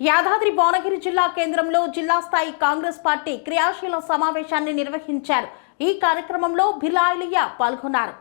యాదాద్రి భువనగిరి జిల్లా కేంద్రంలో జిల్లా స్థాయి కాంగ్రెస్ పార్టీ క్రియాశీల సమావేశాన్ని నిర్వహించారు. ఈ కార్యక్రమంలో బిలాయిలియా పాల్గొన్నారు.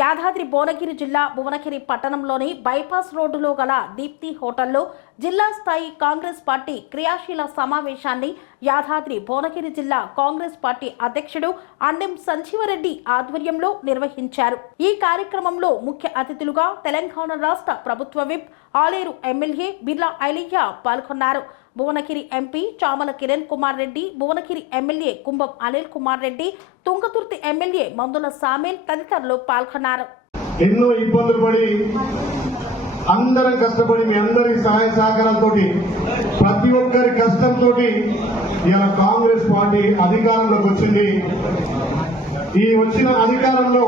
యాదాద్రి భువనగిరి జిల్లా భువనగిరి పట్టణంలోని బైపాస్ రోడ్డులో గల దీప్తి హోటల్లో జిల్లా స్థాయి కాంగ్రెస్ పార్టీ క్రియాశీల సమావేశాన్ని యాదాద్రి భువనగిరి జిల్లా కాంగ్రెస్ పార్టీ అధ్యక్షుడు అన్నెం సంజీవరెడ్డి ఆధ్వర్యంలో నిర్వహించారు. ఈ కార్యక్రమంలో ముఖ్య అతిథులుగా తెలంగాణ రాష్ట్ర ప్రభుత్వ విప్ ఆలేరు ఎమ్మెల్యే బిలాయిలియా పాల్గొన్నారు. భువనగిరి ఎంపీ చామల కిరణ్ కుమార్ రెడ్డి, భువనగిరి ఎమ్మెల్యే కుంభం అనిల్ కుమార్ రెడ్డి, తుంగతుర్తి ఎమ్మెల్యే మందుల సామేల్ తదితరులు పాల్గొన్నారు. ఎన్నో ఇబ్బందులు పడి అందరం కష్టపడి మీ అందరి సహాయ సహకారాలతో ప్రతి ఒక్కరి కష్టంతో ఇలా కాంగ్రెస్ పార్టీ అధికారంలోకి వచ్చింది. ఈ వచ్చిన అధికారంలో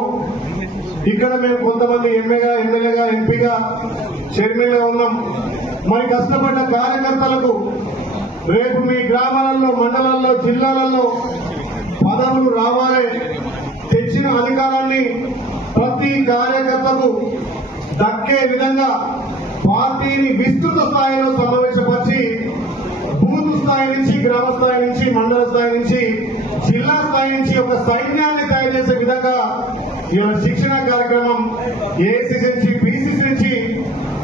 ఇక్కడ మేము కొంతమంది ఎమ్మెల్యేగా ఎంపీగా చైర్మన్ గా ఉన్నాం. మరి కష్టపడ్డ కార్యకర్తలకు రేపు మీ గ్రామాలలో, మండలాల్లో, జిల్లాలలో పదవులు రావాలి. తెచ్చిన అధికారాన్ని ప్రతి కార్యకర్తకు దక్కే విధంగా పార్టీని విస్తృత స్థాయిలో సమావేశపరిచి బూత్ స్థాయి నుంచి, గ్రామ స్థాయి నుంచి, మండల స్థాయి నుంచి, జిల్లా స్థాయి నుంచి ఒక సైన్యాన్ని తయారు చేసే విధంగా ఇవాళ శిక్షణ కార్యక్రమం ఏఐసిసి నుంచి, పిసిసి నుంచి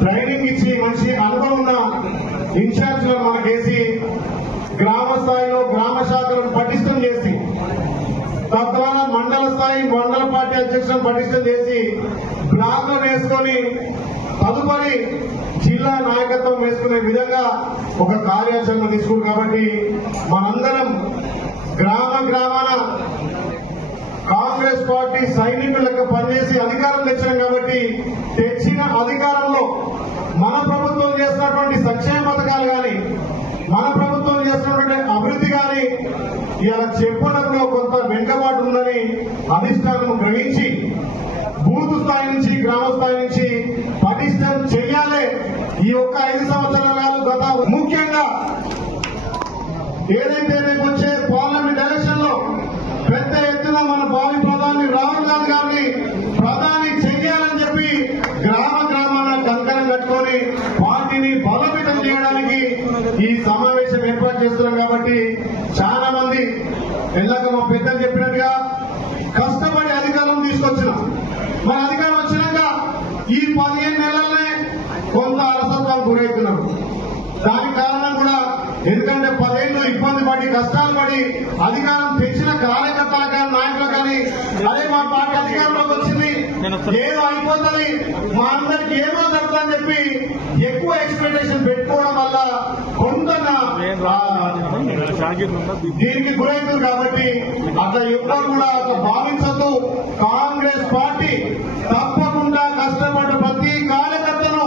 ట్రైనింగ్ ఇచ్చి మంచి అనుభవం ఉన్న ఇన్ఛార్జ్లను మనకేసి గ్రామ స్థాయిలో గ్రామ శాఖలను పటిష్టం చేసి తద్వారా మండల స్థాయి మండల పార్టీ అధ్యక్షులను పటిష్టం చేసి బ్లాక్లో వేసుకొని తదుపరి జిల్లా నాయకత్వం వేసుకునే విధంగా ఒక కార్యాచరణ తీసుకుంది. కాబట్టి మనందరం గ్రామాన కాంగ్రెస్ పార్టీ సైనికులకు పనిచేసి అధికారం తెచ్చాం. కాబట్టి తెచ్చిన అధికారంలో మన ప్రభుత్వం చేస్తున్నటువంటి సంక్షేమ పథకాలు కానీ, మన ప్రభుత్వం చేస్తున్నటువంటి అభివృద్ధి కానీ ఇలా చెప్పడంలో కొంత వెనుకబాటు ఉందని అధిష్టానం గ్రహించి బూత్ స్థాయి నుంచి, గ్రామ స్థాయి నుంచి పటిష్టం చేయాలి. ఈ ఒక్క 5 సంవత్సరాలు గత ముఖ్యంగా ఏదైతే రేపు వచ్చే పార్లమెంట్ ఎలక్షన్ లో పెద్ద ఎత్తున మన భావి ప్రధాని రాహుల్ గాంధీ గారిని ప్రధాని చేయాలని చెప్పి గ్రామాన కంకణం కట్టుకొని పార్టీని బలోపేతం చేయడానికి ఈ సమావేశం ఏర్పాటు చేస్తున్నాం. కాబట్టి చాలా మంది ఎలాగ మా పెద్దలు చెప్పినట్టుగా కష్టపడి అధికారం తీసుకొచ్చినాం. మన అధికారం వచ్చినాక ఈ 15 నెలలనే కొంత అలసత్వం గురవుతున్నాం. దానికి కారణం కూడా ఎందుకంటే 10 ఏళ్ళు ఇబ్బంది పడి కష్టాలు పడి అధికారం తెచ్చిన కార్యకర్తలు కానీ, నాయకులు కానీ అదే మా పార్టీ అధికారంలోకి వచ్చింది, ఏదో అయిపోతుంది, మా అందరికి ఏమో జరుగుతుందని చెప్పి ఎక్కువ ఎక్స్పెక్టేషన్ పెట్టుకోవడం వల్ల కొంత దీనికి గురైంది. కాబట్టి అట్లా ఎప్పుడు కూడా అట్లా భావించద్దు. కాంగ్రెస్ పార్టీ తప్పకుండా కష్టపడ్డ ప్రతి కార్యకర్తను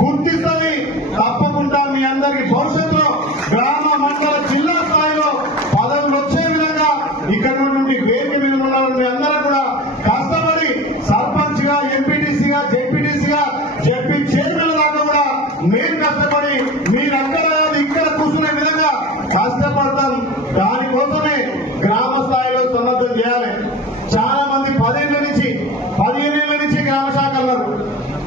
గుర్తిస్తుంది. తప్పకుండా మీ అందరికి భవిష్యత్తులో గ్రామ, మండల, జిల్లా స్థాయిలో పదవులు వచ్చే విధంగా ఇక్కడ నుండి వేదిక మీద ఉన్న మీ అందరూ కూడా కష్టపడి సర్పంచ్ గా, ఎంపీటీసీగా, జెడ్పీటీసీగా, జెడ్పీ చైర్మన్ దాకా కూడా మేము కష్టపడి మీరందరూ ఇక్కడ కూర్చునే విధంగా కష్టపడతాం. దానికోసమే గ్రామ స్థాయిలో సన్నద్ధం చేయాలి. చాలా మంది 15 ఏళ్ల నుంచి గ్రామ శాఖ ఉన్నారు.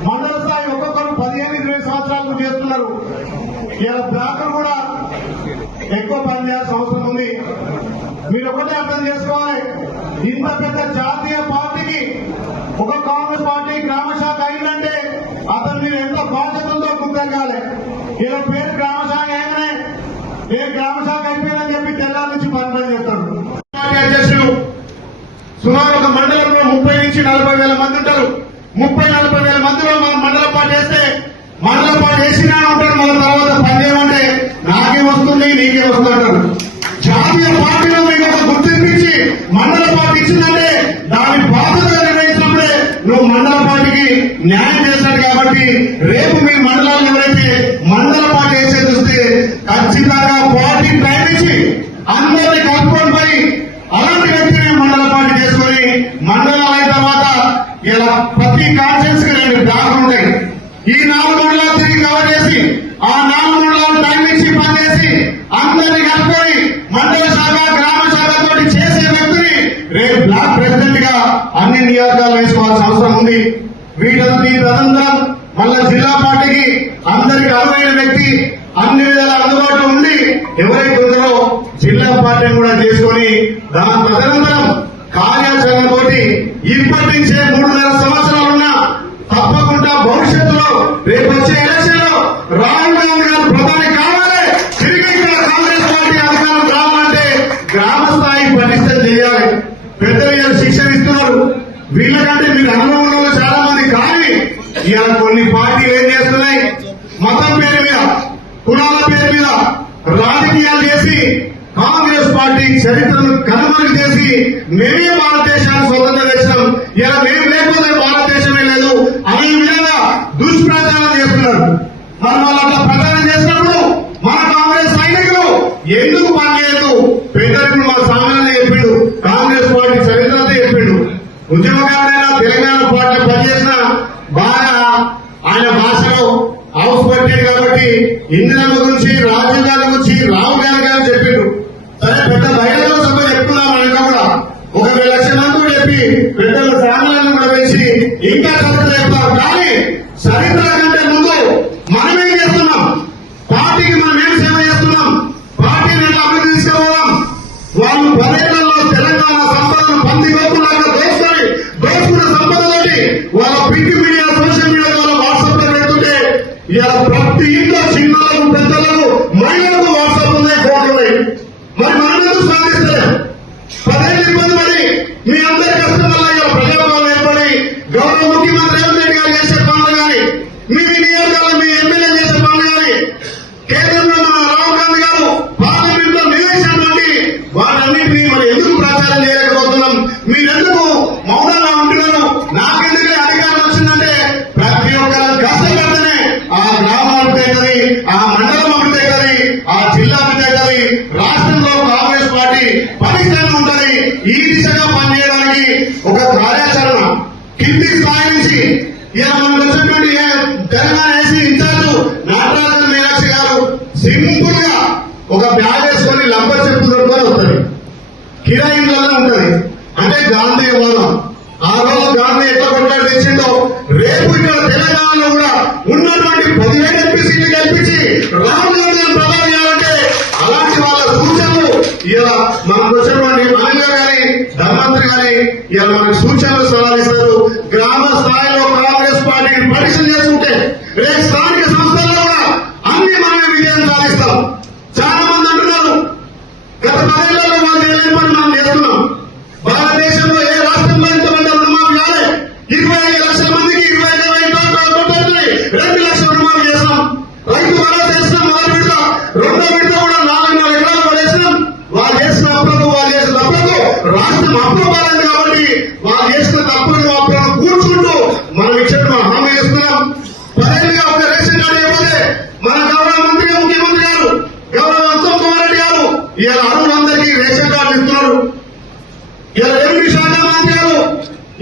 మండల స్థాయి ఒక్కొక్కరు 15-20 సంవత్సరాలు చేస్తున్నారు. ఇలా బ్లాకులు కూడా ఎక్కువ పనిచేయాల్సిన అవసరం ఉంది. మీరు ఒకటే అర్థం చేసుకోవాలి, ఇంత పెద్ద జాతీయ పార్టీకి ఒక కాంగ్రెస్ పార్టీ గ్రామ శాఖ అయిందంటే అతను మీరు ఎంతో బాధ్యతలతో గుర్తించాలి. ఇలా పేరు గ్రామ శాఖ అయిననే ఏ గ్రామ శాఖ అయిపోయిందని చెప్పి తెల్లారి నుంచి పని చేస్తాడు. పార్టీ అధ్యక్షులు సుమారు ఒక మండలంలో 30 నుంచి 40 వేల మంది ఉంటారు. 30-40 వేల మందిలో మనం మండల పార్టీ వేస్తే మండల పార్టీ వేసినా ఉంటారు. మన తర్వాత పని చేయమంటే నాకే వస్తుంది, నీకే వస్తుంది అంటారు. జాతీయ పార్టీలో మీకు ఒక గుర్తింపించి మండల పార్టీ ఇచ్చిందంటే దాని బాధ్యత నిర్వహించినప్పుడే నువ్వు మండల పార్టీకి న్యాయం చేశాడు. కాబట్టి రేపు మీ మండలాలు ఎవరైతే మండల పార్టీ వేసే చూస్తే ఖచ్చితంగా పార్టీ టైం ఇచ్చి అందరినీ కలుపుకొని పోయి అలాంటి వ్యక్తిని మండల పార్టీ చేసుకుని మండలాలు అయిన తర్వాత ఇలా ప్రతి కాన్ఫరెన్స్ కి 2 బ్లాకులు ఉంటాయి. ఈ 4 మండలాలు తిరిగి కవర్ చేసి ఆ 4 మండలాలు టైం ఇచ్చి పనిచేసి అందరినీ కలుపుకొని మండల శాఖ, గ్రామ శాఖతో చేసే వ్యక్తిని రేపు బ్లాక్ ప్రెసిడెంట్ గా అన్ని నియోజకాలు వేసుకోవాల్సిన అవసరం ఉంది. వీటంతా తదనంతరం మళ్ళా జిల్లా పార్టీకి అందరికీ బలమైన వ్యక్తి, అన్ని విధాల అందుబాటులో ఉండి ఎవరైతే ఉన్నారో జిల్లా పార్టీని కూడా చేసుకొని దాని తదనంతరం కార్యాచరణతో ఇప్పటి నుంచే 3.5 సంవత్సరాలున్నా తప్పకుండా భవిష్యత్తులో రేపు వచ్చే ఎలక్షన్ లో రాహుల్ గాంధీ గారు ప్రధాని కావాలి, తిరిగి ఇక్కడ కాంగ్రెస్ పార్టీ అధికారం కావాలంటే గ్రామ స్థాయి పటిష్టం చేయాలి. పెద్దలు శిక్షణ ఇస్తున్నారు, వీళ్ళకంటే మీరు అనుభవంలో చాలా మంది. కానీ ఇవాళ కొన్ని పార్టీలు ఏం చేస్తున్నాయి, మతం పేరు మీద, కులాల పేరు మీద రాజకీయాలు చేసి కాంగ్రెస్ పార్టీ చరిత్రను కనుమరుగు చేసి మేమే భారతదేశానికి స్వతంత్రం తెచ్చినాం, ఇలా మేము లేకపోతే భారతదేశమే లేదు అనే విధంగా దుష్ప్రచారం చేస్తున్నారు. మరి వాళ్ళు అట్లా ప్రచారం చేసినప్పుడు మన కాంగ్రెస్ సైనికులు ఎందుకు పనిచేయదు? పెద్దలు మా సామాన్యులు చెప్పిండు, కాంగ్రెస్ పార్టీ చరిత్ర చెప్పిండు. ఉద్యమకారుడైనా తెలంగాణ పార్టీ పనిచేసిన బాగా ఆయన భాషలో హౌస్ పట్టాడు కాబట్టి ఇందిరమ్మ గురించి, రాజీవ్ గాంధీ గురించి, రాహుల్ గాంధీ గారు చెప్పిండు. సరే పెద్ద బహిరంగ సభ చెప్తున్నాం ఆయన కూడా 1,000 లక్షల మంది చెప్పి పెద్దల సామాన్యాలను కూడా పెంచి ఇంకా చరిత్ర చెప్తారు. కానీ చరిత్ర కంటే ముందు మనమేం చేస్తున్నాం, పార్టీకి మనం ఏం సేవ చేస్తున్నాం, పార్టీని ఎట్లా అభివృద్ధి తీసుకోవడం. వాళ్ళు 10 ఏళ్లలో తెలంగాణ సంపదను పంది గోపులాగా దోచుకున్న సంపదతోటి వాళ్ళ ప్రింట్ మీడియా, సోషల్ మీడియా ద్వారా వాట్సాప్ లో పెడుతుంటే ఇలా ప్రతి ఇంట్లో చిన్నలకు, పెద్దలకు, మహిళలకు వాట్సాప్ ఉన్నాయి, ఫోన్లు ఉన్నాయి. మరి మనం ఎందుకు సాధిస్తలేం? 10 ఏళ్ళు ఇబ్బంది పడి మీ అందరి కష్టం వల్ల ఇలా ప్రజాపాలన ఏర్పడి గౌరవ ముఖ్యమంత్రి రేవంత్ రెడ్డి గారు చేసే పనులు కానీ, మీ నియోజకాలు మీ ఎమ్మెల్యే చేసే పనులు కానీ, కేంద్రంలో మన రాహుల్ గాంధీ గారు పార్లమెంట్ లో నిర్వహించినటువంటి వాటన్నింటినీ మనం ఎందుకు ప్రచారం చేయలేకపోతున్నాం? మీరెందుకు మౌనంగా ఉంటున్నారు? నాకెందుకు అధికారం వచ్చిందంటే ప్రతి ఒక్కరు కష్టపడితేనే ఆ గ్రామం అభివృద్ధి, ఆ మండలం అభివృద్ధి, ఆ జిల్లా అభివృద్ధి, రాష్ట్రంలో కాంగ్రెస్ పార్టీ పరిష్కారం ఉంటుంది. ఈ దిశగా పనిచేయడానికి ఒక కార్యాచరణ కింది స్థాయి నుంచి ఇలా మనకు వచ్చినటువంటి తెలంగాణ ఏసీ ఇన్ఛార్జ్ నాటరాజన్ మీనాక్షి గారు సింపుల్ గా ఒక బ్యాగ్ వేసుకొని లంబర్ చెప్పు దొరుకుని వస్తుంది, కిరాయిలోనే ఉంటది. అంటే గాంధీ వాదం. ఆ రోజు గాంధీ ఎట్లా కొట్లాడి తెచ్చిందో రేపు ఇక్కడ తెలంగాణలో కూడా ఉన్నటువంటి 10,000 ఎంపీ సీట్లు కల్పించి రాహుల్ గాంధీ ప్రధాని చేయాలంటే అలాంటి వాళ్ళ సూచనలు ఇలా మనకు వచ్చినటువంటి అనిల్ గారి, ధర్మంత్రి గారి ఇలా మనకు సూచనలు సలహాలు ఇస్తారు. గ్రామ స్థాయిలో కాంగ్రెస్ పార్టీని పరీక్ష చేసుకుంటే రేపు స్థానిక సంస్థల్లో కూడా అన్ని మనమే విజయం సాధిస్తాం. చాలా మంది అంటున్నారు గత 10 ఏళ్లలో వాళ్ళు చేయలేని పని మనం చేస్తున్నాం. భారతదేశంలో ఏ రాష్ట్రంలో ఇంతమంది రుణమాఫీ కాలే. 25 లక్షల మందికి 2 లక్షల రుణమాఫీ చేస్తాం. రైతు భరోసా చేస్తాం. మొదటి విడత, రెండో విడత కూడా 4.5 ఎకరాలు పడేసినాం. వాళ్ళు చేసిన అప్పులకు, వాళ్ళు చేసిన తప్పులకు రాష్ట్రం అప్పులు పాలైంది కాబట్టి వాళ్ళు చేసిన తప్పులను అప్పులను కూర్చుంటూ మనం ఇచ్చేట్టు మనం హామీ చేస్తున్నాం. 10 ఏళ్ళుగా ఒక రేషన్ కార్డు అయిపోతే మన గౌరవ మంత్రి, ముఖ్యమంత్రి గారు, గౌరవ ఉత్తమ్ కుమార్ రెడ్డి గారు ఇలా అరువులందరికీ రేషన్ కార్డు ఇస్తున్నారు. ఇలా రెవెన్యూ శాఖ మంత్రి గారు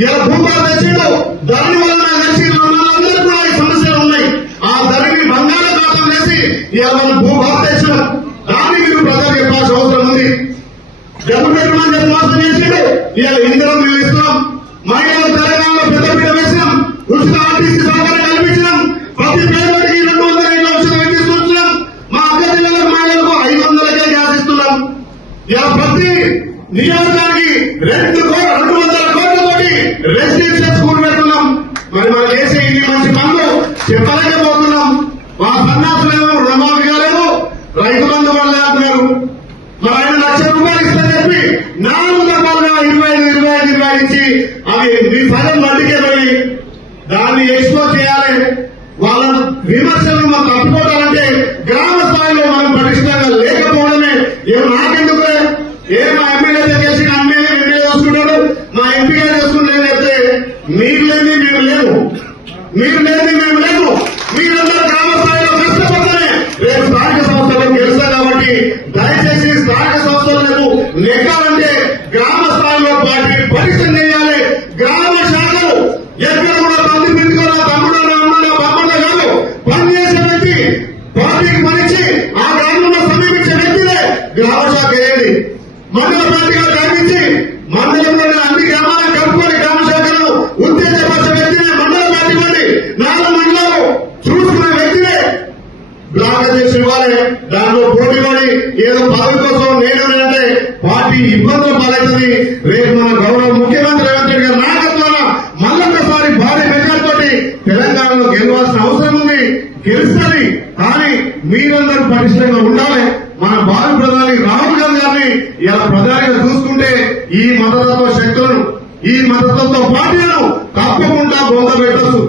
ఇలా భూపాలు తెచ్చిండు. ధరణి వల్ల తెలిసి అందరికీ కూడా ఈ సమస్యలు ఉన్నాయి. ఆ ధరణిని బంగాళాఖాతం చేసి ఇలా మనం భూభాలు తెచ్చినాం. దాన్ని మీరు ప్రజలు చెప్పాల్సిన అవసరం ఉంది. డబ్బు పెట్టమని చెప్పి మోసం చేసిండు. ఇలా ఇంధనం మేము ఇస్తున్నాం. మహిళలు తెలంగాణలో పెద్దపీట వేసినాం. ఉచిత ఆర్టీసీ సౌకర్యం కల్పించినాం. ప్రతి పేదవాడికి 200 ఇళ్ల ఉచిత విద్యుత్ ఇస్తున్నాం. మా అక్క జిల్లాల మహిళలకు 500కే గ్యాస్ ఇస్తున్నాం. ఇలా ప్రతి నియోజకానికి 200 కోట్లతోటి రెసిడెన్షియల్ స్కూల్ పెడుతున్నాం. మరి మనం చేసే ఇన్ని మంచి పనులు చెప్పలేకపోతున్నాం. మా సన్నాసులేమో రుణమాఫీ కాలేదు, రైతు బంధు వల్ల అంటున్నారు. మరి ఆయన 1 లక్ష రూపాయలు ఇస్తారని చెప్పి 4 దఫాలుగా 25 ఇచ్చి అవి మీ సగం వడ్డీకే పోయి దాన్ని ఎక్స్పోజ్ చేయాలి. వాళ్ళ విమర్శలను మనం తప్పుకోవాలంటే గ్రామ స్థాయిలో మనం పటిష్టంగా లేకపోవడమే. నాకెందుకు మా ఎమ్మెల్యే చేసి ఎమ్మెల్యే చూసుకుంటాడు, మా ఎంపీ గారు చూసుకుంటే మీరు లేని మేము లేవు, మీరు లేని మేము లేవు. మీరందరూ గ్రామ స్థాయిలో కష్టపడితేనే రేపు స్థానిక సంస్థలకు గెలుస్తారు. కాబట్టి దయచేసి స్థానిక సంస్థలకు నెగ్గాలంటే గ్రామ స్థాయిలో పార్టీ పరిశ్రమ చేయాలి. గ్రామ శాఖలు ఎక్కడ కూడా తండ్రి పెట్టుకోవాలా, తమ్ముడు అమ్ముడు బొమ్మడ కాదు, పనిచేసే వ్యక్తి పార్టీకి పనిచి ఆ గ్రామంలో సమీపించే వ్యక్తినే గ్రామ శాఖ వేయండి. మండల పార్టీగా కనిపించి మండలంలోని అన్ని గ్రామాలను కలుపుకొని గ్రామ శాఖలను ఉత్తేజపరిచే వ్యక్తినే మండల పార్టీ వండి 4 మండలాలు చూసుకున్న వ్యక్తినే అధ్యక్షులు ఇవ్వాలి, దాంట్లో పోటీ పడి ఏదో పదవి కోసం నేను అంటే పార్టీ ఇబ్బందులు పాలవుతుంది. రేపు మన గౌరవ ముఖ్యమంత్రి రేవంత్ రెడ్డి గారి నాయకత్వాన మళ్ళొకసారి భారీ మెజార్టీతోటి తెలంగాణలో గెలవాల్సిన అవసరం ఉంది. గెలుస్తుంది, కానీ మీరందరూ పటిష్టంగా ఉండాలి. మన భారత ప్రధాని రాహుల్ గాంధీ గారిని ఇలా ప్రధానిగా చూసుకుంటే ఈ మతతత్వ శక్తులను, ఈ మతతత్వ పార్టీలను తప్పకుండా బొంద పెట్టచ్చు.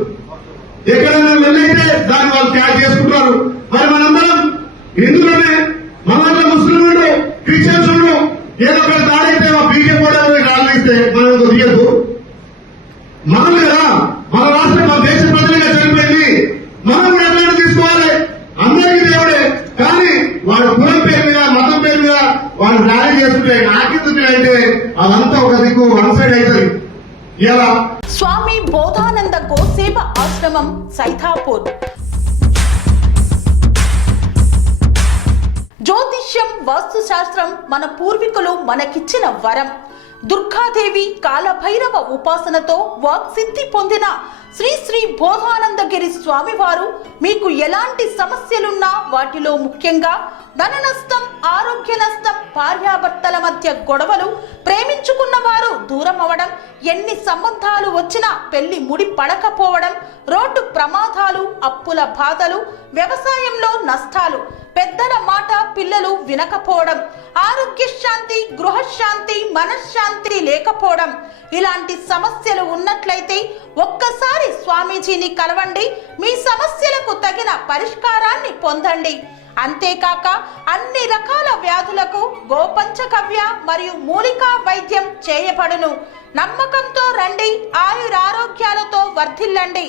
ఎక్కడైనా వెళ్ళైతే దాన్ని వాళ్ళు క్యాచ్ చేసుకుంటారు. మరి మనందరం హిందువులనే, మన ముస్లింలు, క్రిస్టియన్స్ ఏదో ఒక దాడైతే బీజేపీ రాళ్ళు ఇస్తే మనం తీయద్దు. మనం కదా మన రాష్ట్రం, మన దేశ ప్రజలుగా చనిపోయింది. మనం నిర్ణయం తీసుకోవాలి. అందరికీ దేవుడే, కానీ వాడు కులం పేరు మీద, మతం పేరు మీద వాళ్ళు ర్యాలీ చేస్తుంటే నాకెందుకు అంటే అదంతా ఒక దిక్కు వన్ సైడ్ అవుతుంది. ఇలా స్వామి బోధానంద గోసేవ ఆశ్రమం సైథాపూర్. జ్యోతిష్యం, వాస్తుశాస్త్రం మన పూర్వీకులు మనకిచ్చిన వరం. దుర్గాదేవి, కాలభైరవ ఉపాసనతో వాక్సిద్ధి పొందిన శ్రీ శ్రీ బోధానందగిరి స్వామివారు మీకు ఎలాంటి సమస్యలున్నా, వాటిలో ముఖ్యంగా ధన నష్టం, ఆరోగ్య నష్టం, భార్యాభర్తల మధ్య గొడవలు, ప్రేమించుకున్న వారు దూరం అవడం, ఎన్ని సంబంధాలు వచ్చినా పెళ్లి ముడి పడకపోవడం, రోడ్డు ప్రమాదాలు, అప్పుల బాధలు, వ్యవసాయంలో నష్టాలు, పెద్దల మాట పిల్లలు వినకపోవడం, ఆరోగ్య శాంతి, గృహశాంతి, మనశ్శాంతి లేకపోవడం, ఇలాంటి సమస్యలు ఉన్నట్లయితే ఒక్కసారి స్వామీజీని కలవండి. మీ సమస్యలకు తగిన పరిష్కారాన్ని పొందండి. అంతేకాక అన్ని రకాల వ్యాధులకు గోపంచకవ్య మరియు మూలికా వైద్యం చేయబడును. నమ్మకంతో రండి, ఆయురారోగ్యాలతో వర్ధిల్లండి.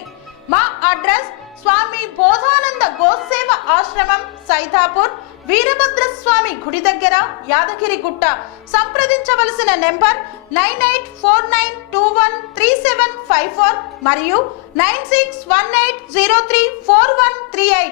మా అడ్రస్ స్వామి బోధానంద గోసేవ ఆశ్రమం సైథాపూర్, వీరభద్రస్వామి గుడి దగ్గర, యాదగిరిగుట్ట. సంప్రదించవలసిన నెంబర్ 9849213754 మరియు 9618034138.